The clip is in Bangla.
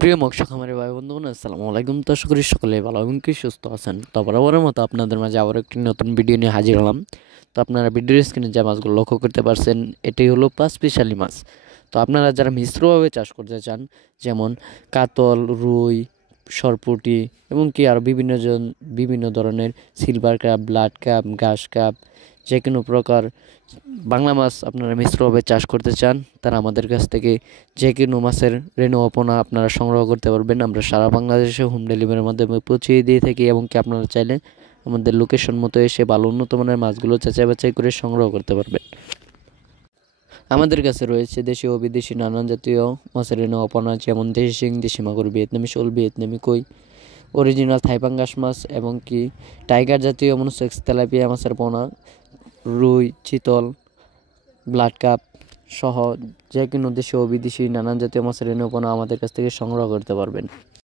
প্রিয় মৎস্য খামারি ভাই বন্ধুগণ, আসসালামু আলাইকুম। তো আশা করি সকলেই ভালো এবং কি সুস্থ আছেন। তো বরাবরের মতো আপনাদের মাঝে আবার একটি নতুন ভিডিও নিয়ে হাজির হলাম। তো আপনারা ভিডিওর স্ক্রিনে যে মাছগুলো লক্ষ্য করতে পারছেন, এটাই হলো পাঁচ স্পেশালি মাছ। তো আপনারা যারা মিশ্রভাবে চাষ করতে চান, যেমন কাতল, রুই, সরপুঁটি এবং কি আরও বিভিন্ন ধরনের সিলভার কাপ, ব্লাড কাপ, ঘাস কাপ, যে কোনো প্রকার বাংলা মাছ আপনারা মিশ্রভাবে চাষ করতে চান, তারা আমাদের কাছ থেকে যে কোনো মাছের রেণু অপনা আপনারা সংগ্রহ করতে পারবেন। আমরা সারা বাংলাদেশে হোম ডেলিভারির মাধ্যমে পৌঁছে দিয়ে থাকি এবং কি আপনারা চাইলে আমাদের লোকেশন মতো এসে ভালো উন্নত মানের মাছগুলো যাচাই বাছাই করে সংগ্রহ করতে পারবেন। আমাদের কাছে রয়েছে দেশি ও বিদেশি নানান জাতীয় মাছের রেণু অপনা, যেমন দেশি শিং, দেশি মাগুর, ভিয়েতনামি শোল, ভিয়েতনামি কই, অরিজিনাল থাই পাঙ্গাস মাছ এবং কি টাইগার জাতীয় মনোসেক্স তেলাপিয়া মাছের পোনা, রুই, চিতল, ব্লাড কাপ সহ যে কোনো দেশি ও বিদেশি নানান জাতীয় মাছের রেণু পোনা আমাদের কাছ থেকে সংগ্রহ করতে পারবেন।